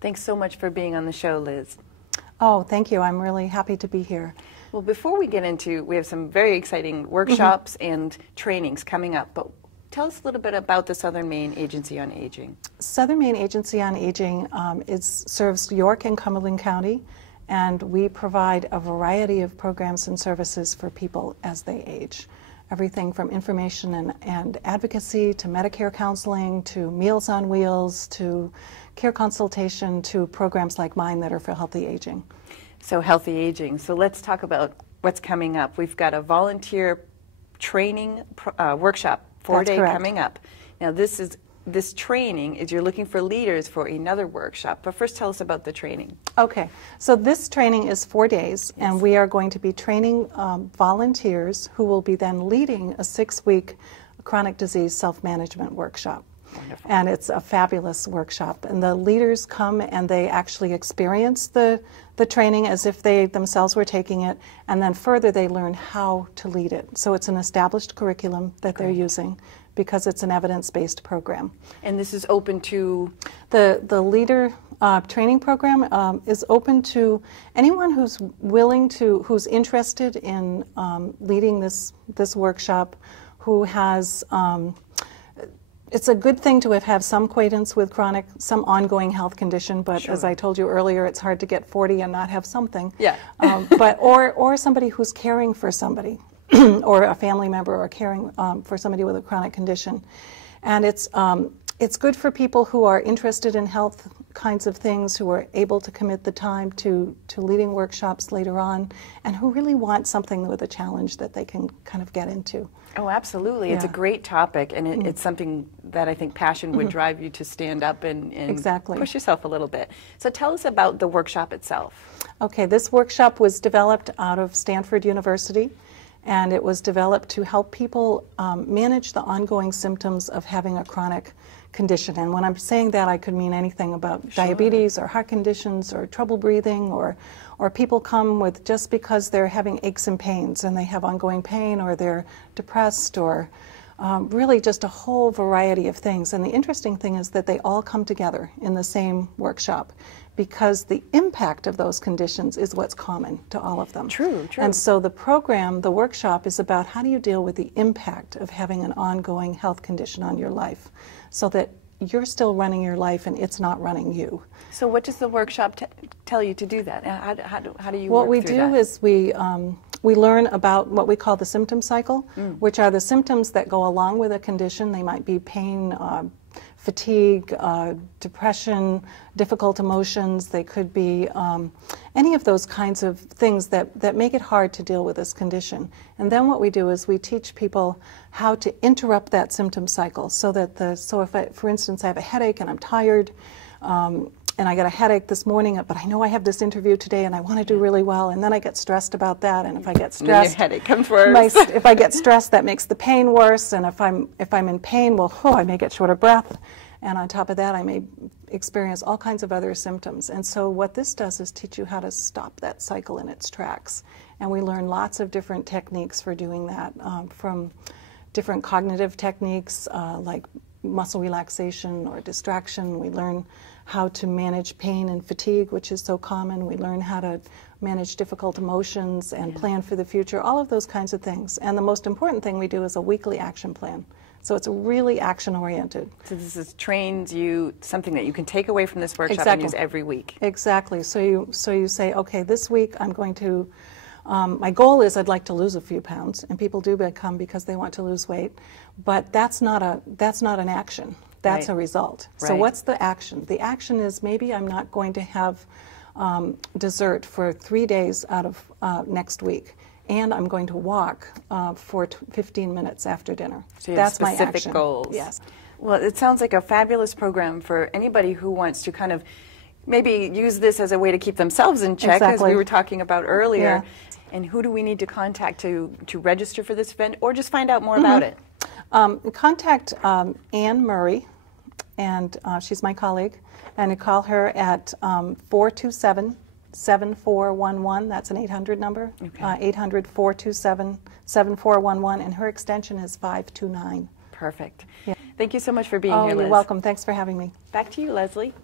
Thanks so much for being on the show, Liz. Oh, thank you. I'm really happy to be here. Well, before we get into, we have some very exciting workshops and trainings coming up, but tell us a little bit about the Southern Maine Agency on Aging. Southern Maine Agency on Aging serves York and Cumberland County, and we provide a variety of programs and services for people as they age. Everything from information and advocacy to Medicare counseling to Meals on Wheels to care consultation to programs like mine that are for healthy aging. So healthy aging. So let's talk about what's coming up. We've got a volunteer training workshop, 4-day coming up. Now this training is you're looking for leaders for another workshop, but first tell us about the training. Okay, so this training is 4 days, and we are going to be training volunteers who will be then leading a 6-week chronic disease self-management workshop. Wonderful. And it's a fabulous workshop, and the leaders come and they actually experience the training as if they themselves were taking it, and then further they learn how to lead it. So it's an established curriculum that they're using because it's an evidence-based program. And this is open to? The leader training program is open to anyone who's willing to, who's interested in leading this workshop, who has it's a good thing to have some acquaintance with some ongoing health condition, but as I told you earlier, it's hard to get 40 and not have something. Yeah. Or somebody who's caring for somebody, or a family member, or caring for somebody with a chronic condition. And it's good for people who are interested in health kinds of things, who are able to commit the time to leading workshops later on, and who really want something with a challenge that they can kind of get into. Oh, absolutely. Yeah. It's a great topic, and it's something that I think passion would drive you to stand up and push yourself a little bit. So tell us about the workshop itself. Okay, this workshop was developed out of Stanford University, and it was developed to help people manage the ongoing symptoms of having a chronic condition. And when I'm saying that, I could mean anything about diabetes or heart conditions or trouble breathing, or people come with just because they're having aches and pains and they have ongoing pain, or they're depressed, or really just a whole variety of things. And the interesting thing is that they all come together in the same workshop, because the impact of those conditions is what's common to all of them. True. And so the program, the workshop, is about how do you deal with the impact of having an ongoing health condition on your life, so that you're still running your life and it's not running you. So what does the workshop tell you to do that? How do you work through that? What we do is we learn about what we call the symptom cycle, which are the symptoms that go along with a condition. They might be pain, fatigue, depression, difficult emotions. They could be any of those kinds of things that make it hard to deal with this condition. And then what we do is we teach people how to interrupt that symptom cycle, so that if for instance, I have a headache and I'm tired, and I got a headache this morning, but I know I have this interview today and I want to do really well, and then I get stressed about that, and if I get stressed, your headache comes worse. If I get stressed, that makes the pain worse, and if I'm in pain, well, I may get short of breath, and on top of that, I may experience all kinds of other symptoms. And so what this does is teach you how to stop that cycle in its tracks, and we learn lots of different techniques for doing that, from different cognitive techniques like muscle relaxation or distraction. We learn how to manage pain and fatigue, which is so common. We learn how to manage difficult emotions and plan for the future, all of those kinds of things. And the most important thing we do is a weekly action plan. So it's really action-oriented. So this trains you something that you can take away from this workshop and use every week. Exactly. So you say, okay, this week I'm going to, my goal is I'd like to lose a few pounds, and people do come because they want to lose weight, but that's not an action. That's a result. So what's the action? The action is maybe I'm not going to have dessert for 3 days out of next week, and I'm going to walk for 15 minutes after dinner. So you have my specific action. goals. Yes. Well, it sounds like a fabulous program for anybody who wants to kind of maybe use this as a way to keep themselves in check, as we were talking about earlier. Yeah. And who do we need to contact to register for this event, or just find out more about it? Contact Anne Murray, and she's my colleague, and you call her at 427-7411. That's an 800 number, 800-427-7411, and her extension is 529. Perfect. Yeah. Thank you so much for being here, Liz. You're welcome. Thanks for having me. Back to you, Leslie.